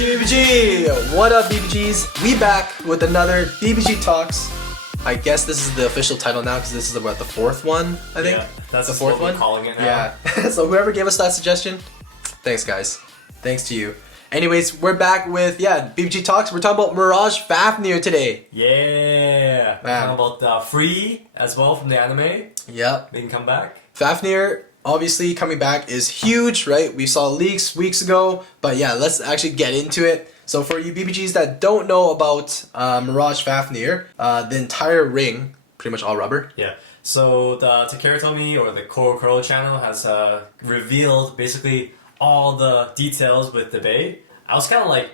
BBG! What up, BBGs? We back with another BBG Talks. I guess this is the official title now because this is the fourth one, I think? Yeah, that's the fourth one. Calling it now. Yeah. So whoever gave us that suggestion, thanks guys. Thanks to you. Anyways, we're back with, BBG Talks. We're talking about Mirage Fafnir today. Yeah. Talking about Free as well from the anime. Yep. They can come back. Fafnir, obviously, coming back is huge, right? We saw leaks weeks ago, but yeah, let's actually get into it. So for you BBGs that don't know about Mirage Fafnir, the entire ring, pretty much all rubber. Yeah. So the Takara Tomy or the Koro channel has revealed basically all the details with the Bey. I was kind of like,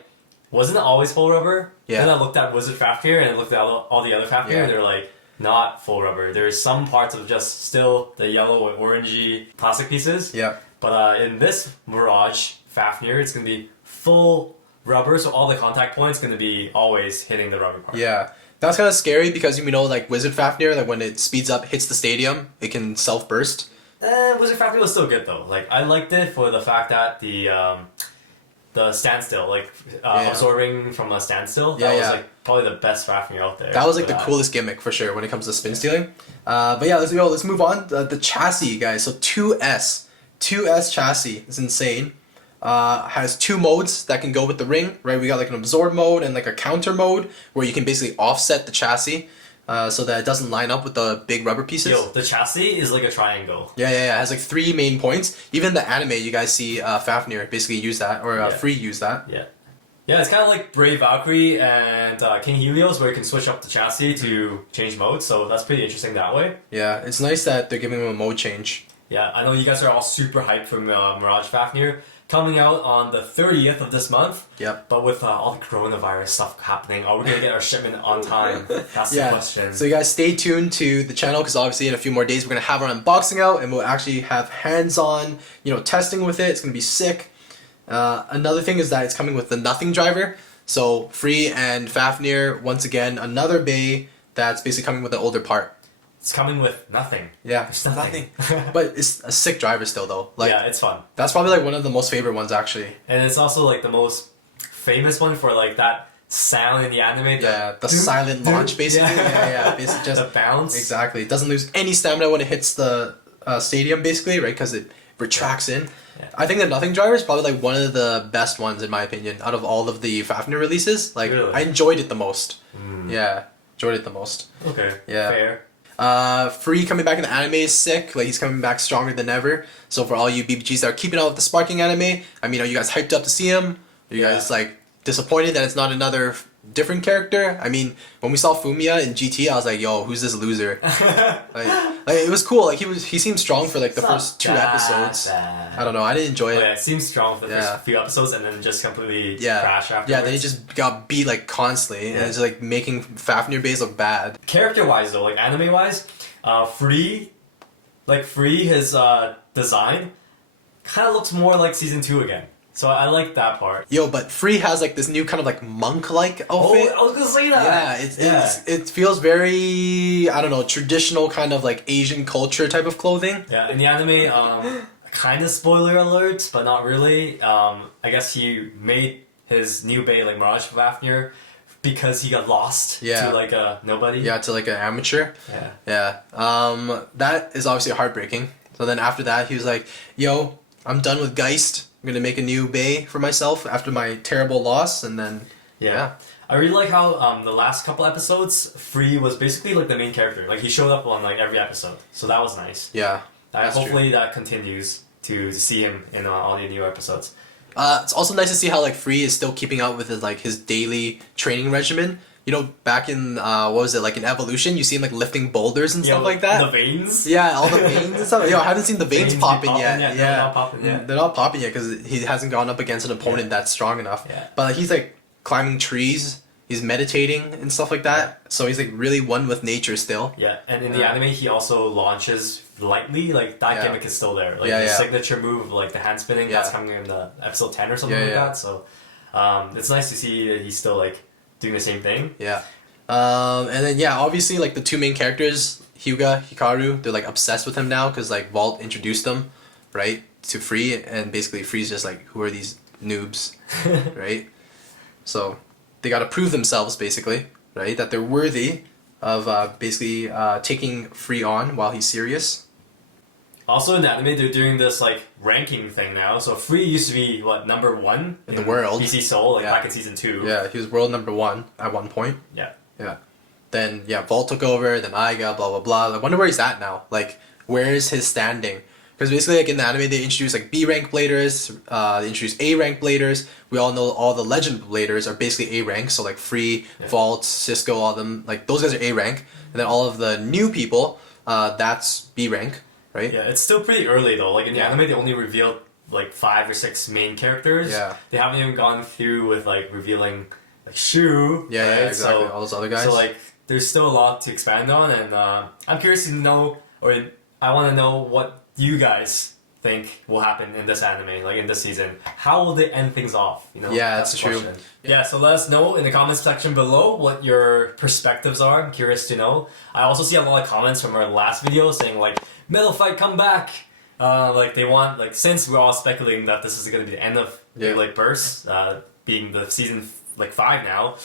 wasn't it always full rubber? Yeah. Then I looked at Wizard Fafnir and I looked at all the other Fafnir and they're like, not full rubber. There's some parts of just still the yellow and orangey plastic pieces. Yeah. But in this Mirage Fafnir, it's going to be full rubber, so all the contact points going to be always hitting the rubber part. Yeah. That's kind of scary because, like Wizard Fafnir, like when it speeds up, hits the stadium, it can self-burst. Wizard Fafnir was still good though. Like, I liked it for the fact that the standstill, absorbing from a standstill, that was like probably the best Fafnir out there. That was like the coolest gimmick for sure when it comes to spin stealing. But yeah, let's move on. The chassis, guys. So 2S chassis is insane. Has two modes that can go with the ring, right? We got like an absorb mode and like a counter mode where you can basically offset the chassis so that it doesn't line up with the big rubber pieces. Yo, the chassis is like a triangle. Yeah. It has like 3 main points. Even the anime, you guys see Fafnir basically use that, or Free use that. Yeah. Yeah, it's kind of like Brave Valkyrie and King Helios where you can switch up the chassis to change modes, so that's pretty interesting that way. Yeah, it's nice that they're giving them a mode change. Yeah, I know you guys are all super hyped for Mirage Fafnir. Coming out on the 30th of this month. Yep. But with all the coronavirus stuff happening, are we going to get our shipment on time? That's the question. So you guys stay tuned to the channel because obviously in a few more days we're going to have our unboxing out and we'll actually have hands-on, testing with it. It's going to be sick. Another thing is that it's coming with the nothing driver. So Free and Fafnir, once again, another Bey that's basically coming with an older part. It's coming with nothing. Yeah, there's nothing. But it's a sick driver still though. Like, yeah, it's fun. That's probably like one of the most favorite ones actually. And it's also like the most famous one for like that sound in the anime. The silent launch basically. Yeah. Basically just the bounce. Exactly. It doesn't lose any stamina when it hits the stadium basically, right? Because it retracts in. Yeah. I think the nothing driver is probably like one of the best ones in my opinion out of all of the Fafnir releases. Like really? I enjoyed it the most. Yeah, enjoyed it the most. Okay. Yeah. Fair. Free coming back in the anime is sick. Like he's coming back stronger than ever. So for all you BBGs that are keeping up with the sparking anime, I mean, are you guys hyped up to see him? Are you guys like disappointed that it's not another different character? I mean, when we saw Fumiya in GT, I was like, yo, who's this loser? like it was cool. Like he seemed strong for like the first 2 episodes. I don't know. I didn't enjoy it. Yeah, it seems strong for the first few episodes and then just completely crash afterwards. Yeah, then he just got beat like constantly and it's like making Fafnir Beys look bad. Character-wise though, like anime-wise, Free, his design kind of looks more like Season 2 again. So I like that part. Yo, but Free has like this new kind of like monk-like outfit. Oh, I was gonna say that. Yeah, it feels very, I don't know, traditional kind of like Asian culture type of clothing. Yeah, in the anime, kind of spoiler alert, but not really. I guess he made his new Bey like Mirage Fafnir because he got lost to like a nobody. Yeah, to like an amateur. Yeah. That is obviously heartbreaking. So then after that, he was like, yo, I'm done with Geist. I'm gonna make a new Bey for myself after my terrible loss, and then I really like how the last couple episodes, Free was basically like the main character. Like he showed up on like every episode, so that was nice. Yeah, hopefully that continues to see him in all the new episodes. It's also nice to see how like Free is still keeping up with his daily training regimen. Back in what was it, like in Evolution, you see him like lifting boulders and stuff like that. The veins. Yeah, all the veins and stuff. Yo, I haven't seen the veins popping yet. Yeah, they're not popping yet. They're not popping yet because he hasn't gone up against an opponent that's strong enough. Yeah. But like, he's like climbing trees. He's meditating and stuff like that. So he's like really one with nature still. Yeah, and in the anime, he also launches lightly. Like that gimmick is still there. Like his signature move, like the hand spinning, that's coming in the episode 10 or something like that. So it's nice to see that he's still like doing the same thing. Yeah. And then obviously like the 2 main characters, Hyuga, Hikaru, they're like obsessed with him now because like Vault introduced them, right, to Free, and basically Free's just like, who are these noobs, right? So they got to prove themselves, basically, right? That they're worthy of basically taking Free on while he's serious. Also in the anime, they're doing this like ranking thing now. So Free used to be number 1 in the world. BC Seoul, back in season 2. Yeah, he was world number 1 at one point. Yeah. Yeah. Then Vault took over. Then Aiga, blah blah blah. I wonder where he's at now. Like, where is his standing? Because basically, like in the anime, they introduce like B rank bladers. They introduce A rank bladers. We all know all the legend bladers are basically A rank. So like Free, Vault, Cisco, all of them. Like those guys are A rank. And then all of the new people, that's B rank. Right? Yeah, it's still pretty early though. Like in the anime, they only revealed like 5 or 6 main characters. Yeah. They haven't even gone through with like revealing like Shu. Yeah, right? yeah, exactly. So, all those other guys. So like, there's still a lot to expand on, and I'm curious to know, or I want to know what you guys think will happen in this anime, like in this season. How will they end things off? You know? Yeah, that's true. Yeah, so let us know in the comments section below what your perspectives are. I'm curious to know. I also see a lot of comments from our last video saying like, Metal Fight, come back! Like they want, like, since we're all speculating that this is going to be the end of Beyblade Burst, being the season 5 now,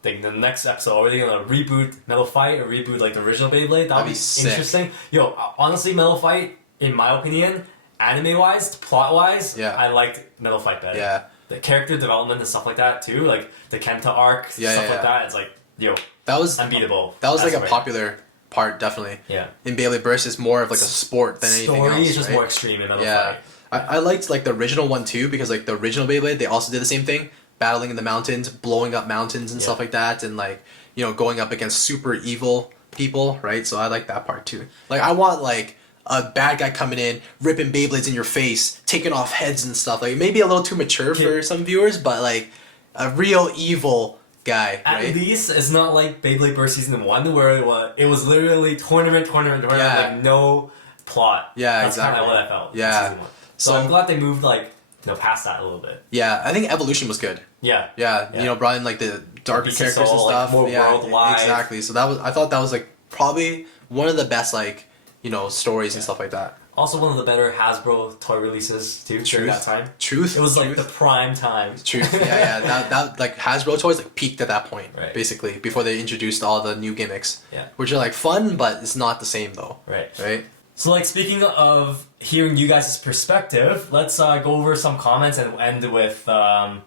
the next episode, are they going to reboot Metal Fight or reboot like the original Beyblade? That'd be interesting. Yo, honestly, Metal Fight, in my opinion, anime-wise, plot-wise, I liked Metal Fight better. Yeah. The character development and stuff like that too, like the Kenta arc, stuff like that, it's like, yo, that was unbeatable. That was like a popular part, definitely. Yeah. In Beyblade Burst, it's more of like a sport than anything else. Story is just more extreme in Metal Fight. I liked like the original one too, because like the original Beyblade, they also did the same thing, battling in the mountains, blowing up mountains and stuff like that, and like, you know, going up against super evil people, right? So I like that part too. Like I want like a bad guy coming in, ripping Beyblades in your face, taking off heads and stuff. Like maybe a little too mature for some viewers, but like a real evil guy, right? At least it's not like Beyblade Burst Season 1 where it was literally tournament, like no plot. Yeah, that's exactly. Kind of what I felt. Yeah. In Season 1. So I'm glad they moved past that a little bit. Yeah, I think Evolution was good. Yeah. You know, brought in like the darker BC characters Soul, and stuff. more worldwide. Exactly. So I thought that was like probably one of the best like, you know, stories and stuff like that. Also one of the better Hasbro toy releases too during that time. Truth. It was like the prime time. Truth. Yeah. That like Hasbro toys like peaked at that point, right. basically, before they introduced all the new gimmicks. Yeah. Which are like fun, but it's not the same though. Right. Right. So like speaking of hearing you guys' perspective, let's go over some comments and end with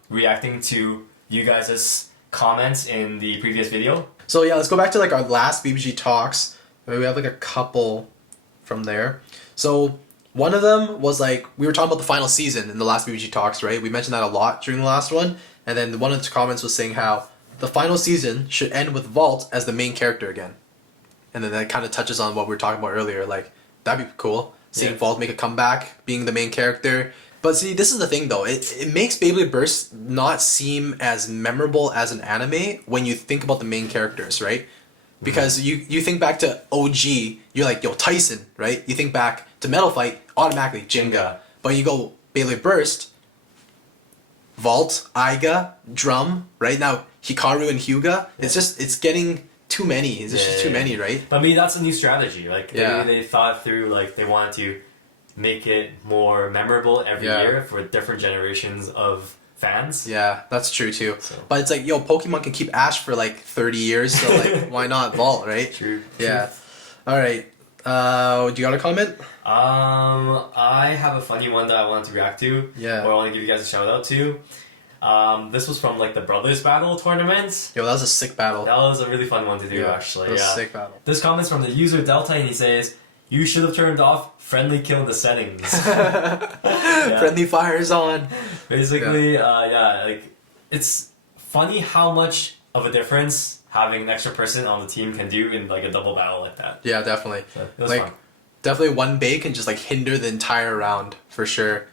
reacting to you guys' comments in the previous video. So yeah, let's go back to like our last BBG Talks. We have like a couple from there. So one of them was like, we were talking about the final season in the last BBG Talks, right? We mentioned that a lot during the last one. And then one of the comments was saying how the final season should end with Vault as the main character again. And then that kind of touches on what we were talking about earlier. Like, that'd be cool. Seeing Vault make a comeback, being the main character. But see, this is the thing though. It makes Beyblade Burst not seem as memorable as an anime when you think about the main characters, right? Because you think back to OG, you're like, yo, Tyson, right? You think back to Metal Fight, automatically Jenga. But you go Beyblade Burst, Vault, Aiga, Drum, right? Now Hikaru and Hyuga. It's getting too many. It's just too many, right? But I mean, that's a new strategy. Like they thought through, like they wanted to make it more memorable every year for different generations of fans. Yeah, that's true too. So. But it's like, yo, Pokemon can keep Ash for like 30 years, so like, why not Vault, right? True. Yeah. All right. Do you got a comment? I have a funny one that I wanted to react to. Yeah. Or I want to give you guys a shout out to. This was from like the Brothers Battle tournament. Yo, that was a sick battle. That was a really fun one to do, actually. That was a sick battle. This comment's from the user Delta, and he says, "You should have turned off friendly kill in the settings." Friendly fire's on. Basically, like it's funny how much of a difference having an extra person on the team can do in like a double battle like that. Yeah, definitely. So, it was like fun. Definitely one bay can just like hinder the entire round for sure.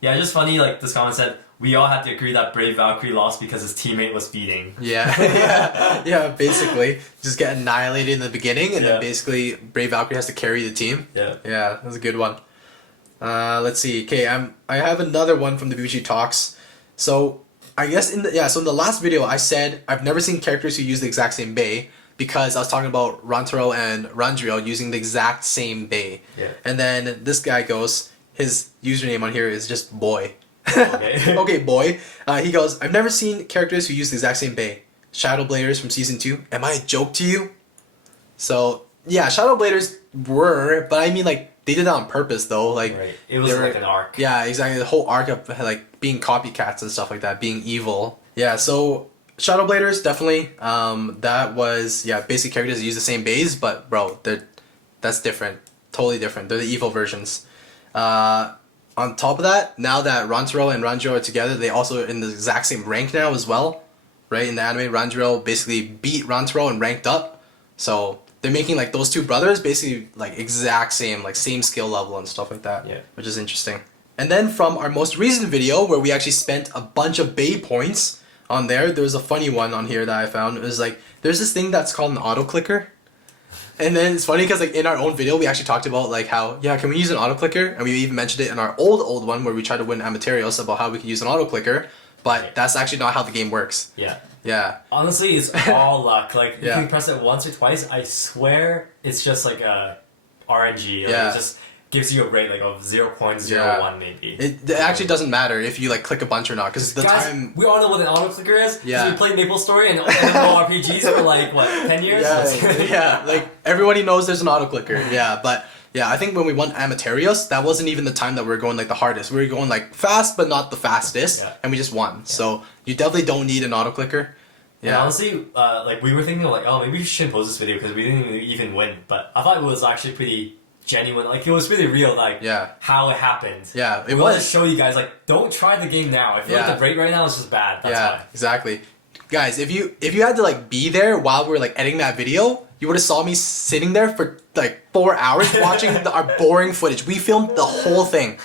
Yeah, just funny. Like this comment said, we all had to agree that Brave Valkyrie lost because his teammate was feeding. Yeah, basically just get annihilated in the beginning, and then basically Brave Valkyrie has to carry the team. Yeah, that was a good one. Let's see. Okay, I have another one from the BBG Talks. So I guess in the last video I said I've never seen characters who use the exact same bay, because I was talking about Rantaro and Randriel using the exact same bay. Yeah. And then this guy goes, his username on here is just boy. Okay. Okay, boy. He goes, I've never seen characters who use the exact same Bey. Shadow Bladers from Season 2. Am I a joke to you? So, yeah, Shadow Bladers were, but I mean, like, they did that on purpose, though. Like, right. It was like an arc. Yeah, exactly. The whole arc of, like, being copycats and stuff like that, being evil. Yeah, so, Shadow Bladers, definitely. That was, yeah, basic characters that use the same Beys, but, bro, that's different. Totally different. They're the evil versions. On top of that, now that Rantaro and Ranjiro are together, they also in the exact same rank now as well, right? In the anime, Ranjiro basically beat Rantaro and ranked up, so they're making like those two brothers basically like exact same, like same skill level and stuff like that, yeah. Which is interesting. And then from our most recent video where we actually spent a bunch of Bey points on there was a funny one on here that I found. It was like there's this thing that's called an auto clicker. And then it's funny because like in our own video we actually talked about like how can we use an auto clicker, and we even mentioned it in our old one where we tried to win Amaterios about how we could use an auto clicker, but that's actually not how the game works. Yeah. Honestly, it's all luck. Like if you press it once or twice, I swear it's just like a RNG. Like, it just gives you a rate like of 0.01 maybe. It actually doesn't matter if you like click a bunch or not, because we all know what an auto clicker is. Yeah. We played Maple Story and RPGs for like what 10 years. Like everybody knows there's an auto clicker. Yeah, but yeah, I think when we won Amaterios, that wasn't even the time that we were going like the hardest. We were going like fast, but not the fastest, and we just won. So you definitely don't need an auto clicker. Yeah. And honestly, like we were thinking like, oh, maybe we shouldn't post this video because we didn't even win. But I thought it was actually pretty genuine, like it was really real, like how it happened. Yeah, it was. To show you guys, like, don't try the game now. I feel like the rate right now is just bad. That's why. Exactly. Guys, if you had to like be there while we were like editing that video, you would have saw me sitting there for like 4 hours watching our boring footage. We filmed the whole thing.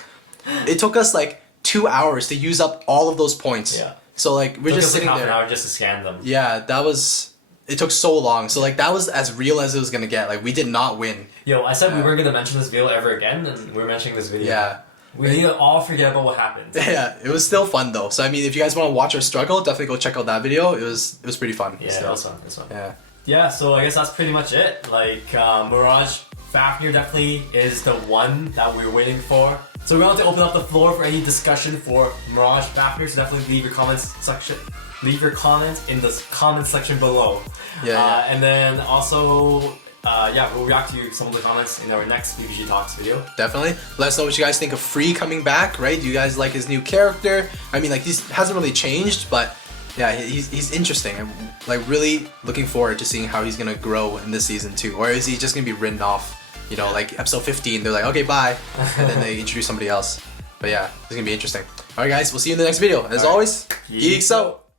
It took us like 2 hours to use up all of those points. Yeah. So like we're just sitting there. Half an hour just to scan them. Yeah, that was. It took so long. So like that was as real as it was gonna get. Like we did not win. Yo, I said we weren't gonna mention this video ever again, and we're mentioning this video. Yeah. We need to all forget about what happened. Yeah, it was still fun though. So I mean, if you guys want to watch our struggle, definitely go check out that video. It was pretty fun. Yeah, it was fun. It was fun. Yeah. Yeah. So I guess that's pretty much it. Like Mirage Fafnir definitely is the one that we're waiting for. So we're going to open up the floor for any discussion for Mirage Fafnir. So definitely leave your comments section. Leave your comments in the comment section below. And then also, we'll react to some of the comments in our next BBG Talks video. Definitely. Let us know what you guys think of Free coming back, right? Do you guys like his new character? I mean, like, he hasn't really changed, but yeah, he's interesting. I'm like really looking forward to seeing how he's gonna grow in this season too. Or is he just gonna be written off? You know, like episode 15, they're like, okay, bye, and then they introduce somebody else. But yeah, it's gonna be interesting. All right, guys, we'll see you in the next video. As always, geeks out.